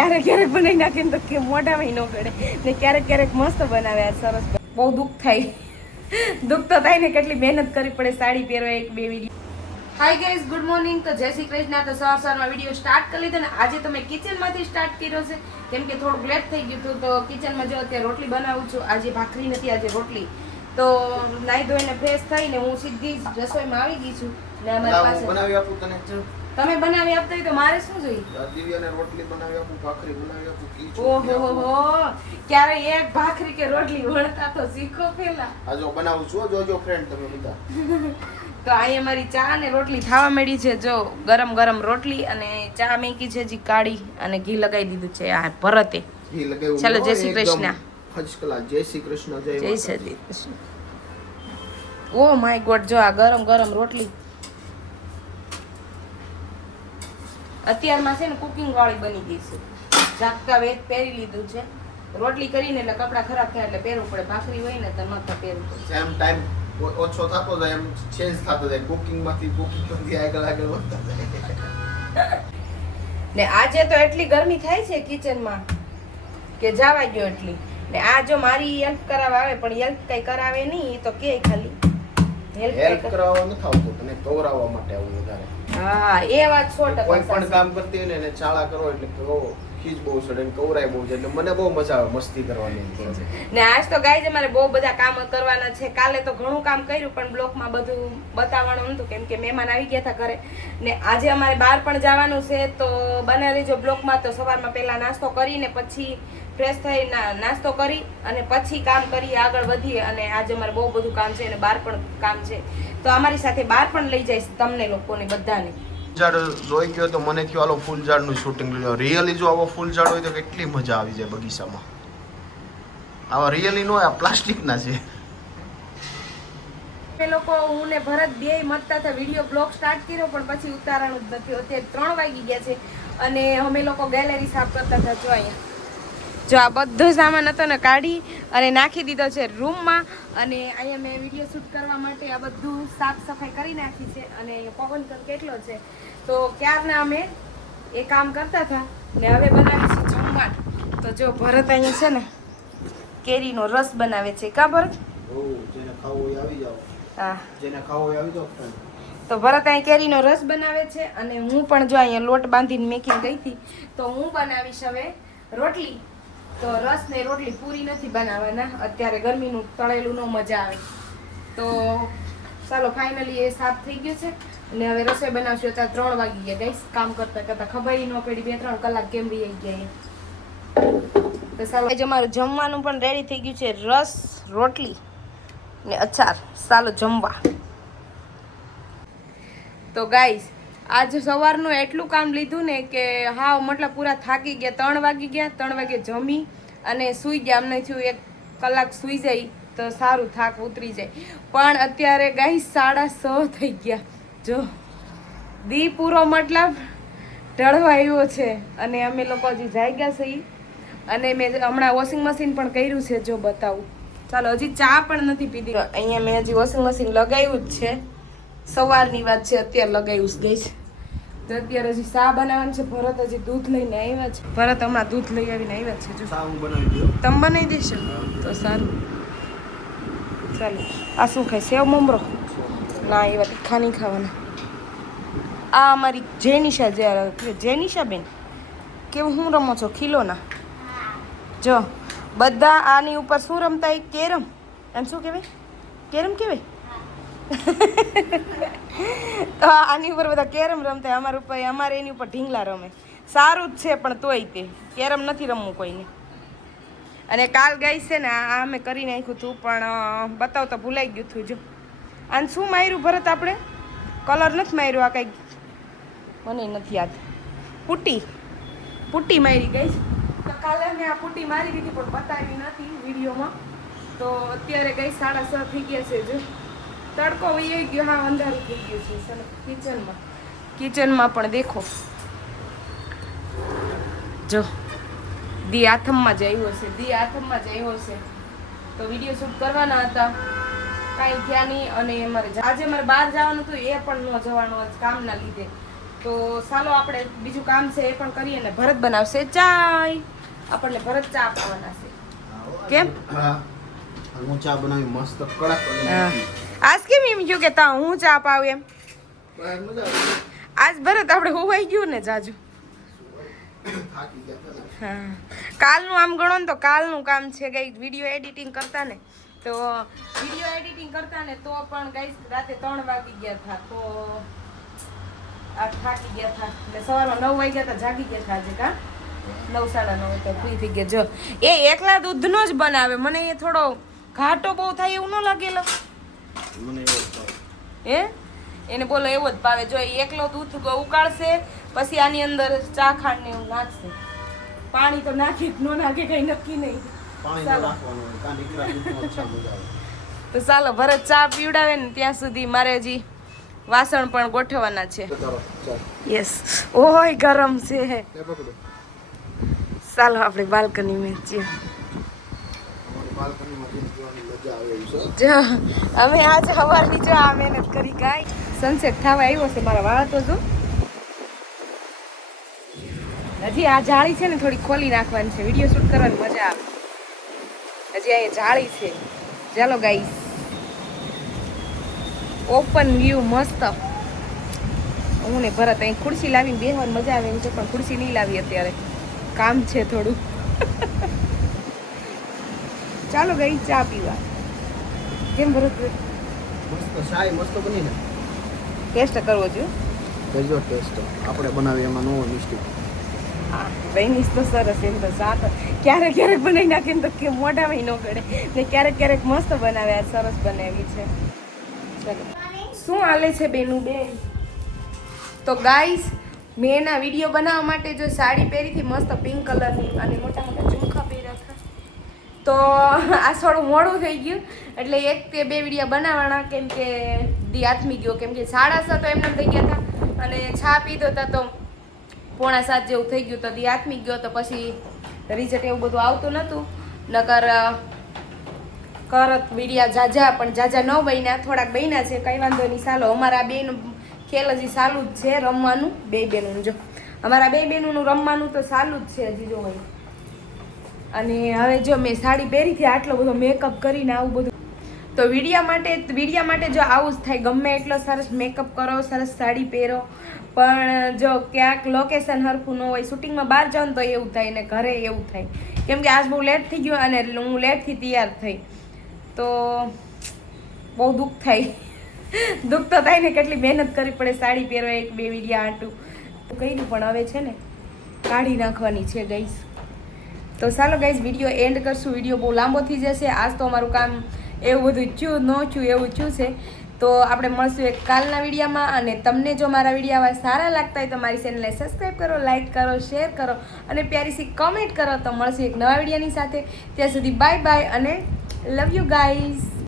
ક્યારેક ક્યારેક બનાવી નાખે તો કે મોઢામાં ન ગળે ને ક્યારેક મસ્ત બનાવે. સરસ. બહુ દુઃખ થાય. દુઃખ તો થાય ને, કેટલી મહેનત કરવી પડે સાડી પહેરવા 1-2 video. Hi guys, good morning. તો જય શ્રી કૃષ્ણ. તો સવારમાં વિડીયો સ્ટાર્ટ કરી લીધો ને આજે તો મેં કિચનમાંથી સ્ટાર્ટ કર્યો છે કેમ કે થોડુંક લેટ થઈ ગયું હતું. તો કિચનમાં જો અત્યારે રોટલી બનાવું છું. આજે ભાખરી નથી, આજે રોટલી. તો નાઈ ધોઈને ફ્રેશ થઈને હું સીધી રસોઈમાં આવી ગઈ છું ને અમારી પાસે બનાવી આપું તને. તમે બનાવી આપતા હોય તો મારે શું જોઈએ? દિવ્યાને રોટલી બનાવી આપું, ભાખરી બનાવી આપું. ઓહો, ક્યારે એક ભાખરી કે રોટલી વણતા તો શીખો પેલા. આ જો બનાવું છું, જોજો ફ્રેન્ડ તમે બધા. તો અહીંયા મારી ચા ને રોટલી ખાવા મળી છે. જો ગરમ ગરમ રોટલી અને ચા મેકી છે જી કાઢી અને ઘી લગાવી દીધું છે આ ભરતે. ઘી લગાવ્યું. ચાલો જય શ્રી કૃષ્ણ. First class. જય શ્રી કૃષ્ણ. જય Shri Krishna. Oh my God, જો આ ગરમ ગરમ રોટલી. અત્યારમાં છે ને કુકિંગ વાળી બની ગઈ છે. ઝાપટા વેત પહેરી લીધું છે. રોટલી કરીને એટલે કપડા ખરાબ થાય એટલે પહેરવું પડે. ભાખરી હોય ને તો નતા પહેરવું પડે. સેમ ટાઈમ ઓછો થતો જાય, એમ ચેન્જ થતો જાય. કુકિંગમાંથી આગળ વધતા જાય. ને આજે તો એટલી ગરમી થાય છે કિચનમાં કે જવા ગયો એટલી. ને આ જો મારી હેલ્પ કરાવવા આવે પણ હેલ્પ કઈ કરાવે નહીં, તો કે ખાલી હેલ્પ કરાવવા નથી આવતું, તને કવરાવવા માટે આવું વધારે. હા, એ વાત 100% કોઈ પણ કામ કરતી હોય ને એને ચાળા કરો એટલે કહો ખીજ બહુ સડે ને કવરાય બહુ છે. એટલે મને બહુ મજા આવે મસ્તી કરવાની. ને આજ તો ગાઈઝ અમારે બહુ બધા કામ કરવાના છે. કાલે તો ઘણું કામ કર્યું પણ બ્લોકમાં બધું બતાવવાનું નતું કેમ કે મહેમાન આવી ગયા હતા ઘરે. ને આજે અમારે બહાર પણ જવાનું છે તો બને રહેજો બ્લોકમાં. તો સવારમાં પહેલા નાસ્તો કરીને પછી ફ્રેશ થઈ નાસ્તો કરી અને પછી કામ કરીએ, આગળ વધીએ. અને આજે અમારે બહુ બધું કામ છે અને બહાર પણ કામ છે. તો અમારી સાથે બહાર પણ લઈ જઈશ તમને લોકોને બધાને. ઝાડ જોઈ ગયો તો મને થયું હાલો ફૂલ ઝાડનું શૂટિંગ લઈ જાઓ. રિયલી જો આવો ફૂલ ઝાડ હોય તો કેટલી મજા આવી જાય બગીચામાં. આવા રિયલી નો આ પ્લાસ્ટિકના છે. એ લોકો હું ને ભરત બેય મતતા હતા વિડીયો બ્લોગ સ્ટાર્ટ કર્યો પણ પછી ઉતારવાનું જ નથી. અત્યારે 3 વાગી ગયા છે અને અમે લોકો ગેલેરી સાફ કરતા હતા. જો અહીંયા જો આ બધો સામાન હતો ને કાઢી અને નાખી દીધો છે રૂમમાં. અને અહીંયા મેં વિડીયો શૂટ કરવા માટે આ બધું સાફ સફાઈ કરી નાખી છે. અને પવન પણ કેટલો છે તો ક્યારના અમે એ કામ કરતા હતા ને હવે બનાવી છે જમવાનું. તો જો ભરત અહીંયા છે ને કેરીનો રસ બનાવે છે. કા ભરત? જેને ખાવું હોય આવી જાઓ. હા, જેને ખાવું હોય આવી જાઓ. તો ભરત અહીં કેરીનો રસ બનાવે છે અને હું પણ જો અહીંયા લોટ બાંધીને મેકીને ગઈ હતી. તો હું બનાવીશ હવે રોટલી. તો રસ ને રોટલી પૂરી નથી બનાવવાના, અત્યારે ગરમીનું તળેલું નો મજા આવે. તો ચાલો ફાઇનલી એ સાફ થઈ ગયું છે અને હવે રસોઈ બનાવશું. અત્યારે 3 વાગી ગયા ગાઈસ. કામ કરતા કરતા ખબર ન પડી 2-3 કલાક કેમ વી ગયા. તો ચાલો આજે અમારું જમવાનું પણ રેડી થઈ ગયું છે. રસ, રોટલી ને અચાર. ચાલો જમવા. તો ગાઈસ આજ સવારનું એટલું કામ લીધું ને કે હાવ મતલબ પૂરા થાકી ગયા. 3 વાગી ગયા. 3 વાગે જમી અને સૂઈ ગયા. અમને થયું 1 કલાક સૂઈ જાય તો સારું, થાક ઉતરી જાય. પણ અત્યારે ગાઈસ 6:30 થઈ ગયા. જો દી પૂરો મતલબ ઢળવા આવ્યો છે અને અમે લોકો હજી જાગ્યા છે. અને મેં હમણાં વોશિંગ મશીન પણ કર્યું છે. જો બતાવું. ચાલો, હજી ચા પણ નથી પીધી. અહીંયા મેં હજી વોશિંગ મશીન લગાવ્યું જ છે. સવારની વાત છે, અત્યારે લગાવ્યું જ ગઈ. તો અત્યારે હજી ચા બનાવવાનું છે. ભરત હજી દૂધ લઈને આવ્યા છે. ભરત હમણાં દૂધ લઈ આવીને આવ્યા છે. જો ચા હું બનાવી દઉં. તમે બનાવી દેશો તો સારું. ચાલો, આ શું ખાય? સેવ મમરો? ના, એવા તીખા નહીં ખાવાના. આ અમારી જેનિશા. જેનિશા બેન કેવું હું રમો છો? ખીલોના. જો બધા આની ઉપર શું રમતા? કેરમ. એમ શું કહેવાય? કેરમ કહેવાય. તો આની ઉપર બધા કેરમ રમતા. અમારે એની ઉપર ઢીંગલા રમે. સારું જ છે પણ તોય તે કેરમ નથી રમવું કોઈને. અને કાલ ગઈ છે ને આ અમે કરી નાખ્યું હતું પણ બતાવતા ભૂલાઈ ગયું હતું. જો આને શું માર્યું ભરત? આપણે કલર નથી માર્યો. આ કંઈક મને નથી યાદ. પુટ્ટી મારી ગઈ. તો કાલે મેં આ પુટ્ટી મારી દીધી પણ બતાવી નથી વિડીયોમાં. તો અત્યારે ગઈ 6:30 થઈ ગયા છે. જો તડકો વહી ગયો. હા, અંધારું થઈ ગયું છે. કિચનમાં પણ દેખો. જો દી આથમમાં જ આવ્યો છે. તો વિડીયો શૂટ કરવાના હતા, કાંઈ થયા નહીં. અને આજે મારે બહાર જવાનું હતું એ પણ ન જવાનું કામના લીધે. તો ચાલો આપણે બીજું કામ છે એ પણ કરીએ ને ભરત બનાવશે ચાય. આપણને ભરત ચા પાવાના છે. કેમ? હા હું ચા બનાવી મસ્ત કડક હા. આજ કેમ એમ કહ્યું કે તા હું ચા પાવ એમ? મજા આવે. આજ ભરત આપણે હોવાઈ ગયું ને જાજુ. થાકી ગયા હતા. હા કાલનું આમ ગણો ને તો કાલનું કામ છે ગાઈસ વિડીયો એડિટિંગ કરતા ને તો પણ ગાઈસ રાતે 3 વાગી ગયા હતા તો આ થાકી ગયા હતા એટલે સવારમાં 9 વાગ્યા હતા જાગી ગયા હતા આજે કા 9 સાડા 9 તો ફ્રી થઈ ગયા જો એ એકલા દૂધનો જ બનાવે મને એ થોડો ઘાટો બહુ થાય એવું ન લાગેલો મને એવો જ ભાવે. હે એને બોલો એવો જ ભાવે જો એ એકલો દૂધ ઉકાળશે પછી આની અંદર ચા ખાંડ ને એવું નાખશે પાણી તો નાખી ન નાખે કઈ નક્કી નહીં પાણી ચાલો. નાખવાનું હોય કાં દીકરા દૂધનો ઓછા મજા આવે. તો ચાલો ભરત ચા પીવડાવે ને ત્યાં સુધી મારે હજી વાસણ પણ ગોઠવવાના છે તો કરો ચાલ યસ ઓય ગરમ છે લે પકડો. ચાલો આપણે બાલ્કની માં છીએ અમારી બાલ્કનીમાં ગીત જોવાની મજા આવે એવી છે. જો અમે આજ સવારની જો આ મહેનત કરી ગાય સનસેટ થવા આવ્યો છે મારા વાળ તો જો હજી આ જાળી છે ને થોડી ખોલી નાખવાની છે વિડીયો શૂટ કરવાની મજા આવે હજી આ જાળી છે ચાલો ગાઈસ ઓપન વ્યૂ મસ્ત હું ને ભરત અહીં ખુરશી લાવીને બેસવાની મજા આવે એમ છે પણ ખુરશી નહીં લાવી અત્યારે કામ છે થોડું ચાલો ગઈ ચા પીવા કેમ ભરત મસ્ત ચાય મસ્ત બની ને ટેસ્ટ કરવો જોઈએ કરજો ટેસ્ટ આપણે બનાવીએ એમાં નો મિસ્ટેક. હા બહેની તો સરસ એમ તો શાક ક્યારેક ક્યારેક બનાવી નાખે ને તો કે મોઢામાં ન ગળે ને ક્યારેક ક્યારેક મસ્ત બનાવે આ સરસ બનાવી છે ચલો શું હાલે છે બેનું બેન તો ગાઈસ મેં એના વિડીયો બનાવવા માટે જો સાડી પહેરી હતી મસ્ત પિંક કલરની અને મોટા મોટા ઝુમખા પહેર્યા હતા તો આ થોડું મોડું થઈ ગયું એટલે એક કે બે વિડીયો બનાવવાના કેમ કે દી આથમી ગયો કેમ કે 7:30 તો એમને થઈ ગયા હતા અને ચા પીધો હતા તો 6:45 જેવું થઈ ગયું તો દી આથમી ગયો તો પછી રિઝલ્ટ એવું બધું આવતું નહોતું નકર કરત વિડીયા જાજા પણ જાજા ન બન્યા થોડાક બન્યા છે કંઈ વાંધો નહીં ચાલો અમારા બેનું ખેલ હજી ચાલુ જ છે રમવાનું બે બેનું જો અમારા બે બેનોનું રમવાનું તો ચાલુ જ છે હજી જો ભાઈ અને હવે જો મેં સાડી પહેરી હતી આટલો બધો મેકઅપ કરીને આવું બધું તો વિડીયા માટે જો આવું જ થાય ગમે એટલો સરસ મેકઅપ કરો સરસ સાડી પહેરો પણ જો ક્યાંક લોકેશન હરખું ન હોય શૂટિંગમાં બહાર જાઉં ને તો એવું થાય ને ઘરે એવું થાય કેમ કે આજ બહુ લેટ થઈ ગયું અને હું લેટથી તૈયાર થઈ તો બહુ દુઃખ થાય દુઃખ તો થાય ને કેટલી મહેનત કરવી પડે સાડી પહેરવા એક બે વિડીયા આટું કહ્યું પણ હવે છે ને કાઢી નાખવાની છે ગાઈસ તો ચાલો ગાઈસ વિડીયો એન્ડ કરશું વિડીયો બહુ લાંબો થઈ જશે આજ તો અમારું કામ એવું બધું થયું ન થયું એવું થયું છે તો આપણે મળશું એક કાલના વિડીયોમાં અને તમને જો મારા વિડીયો સારા લાગતા હોય તો મારી ચેનલને સબસ્ક્રાઈબ કરો લાઈક કરો શેર કરો અને પ્યારી સી કમેન્ટ કરો તો મળશું એક નવા વિડીયોની સાથે ત્યાં સુધી બાય બાય અને લવ યુ ગાઈઝ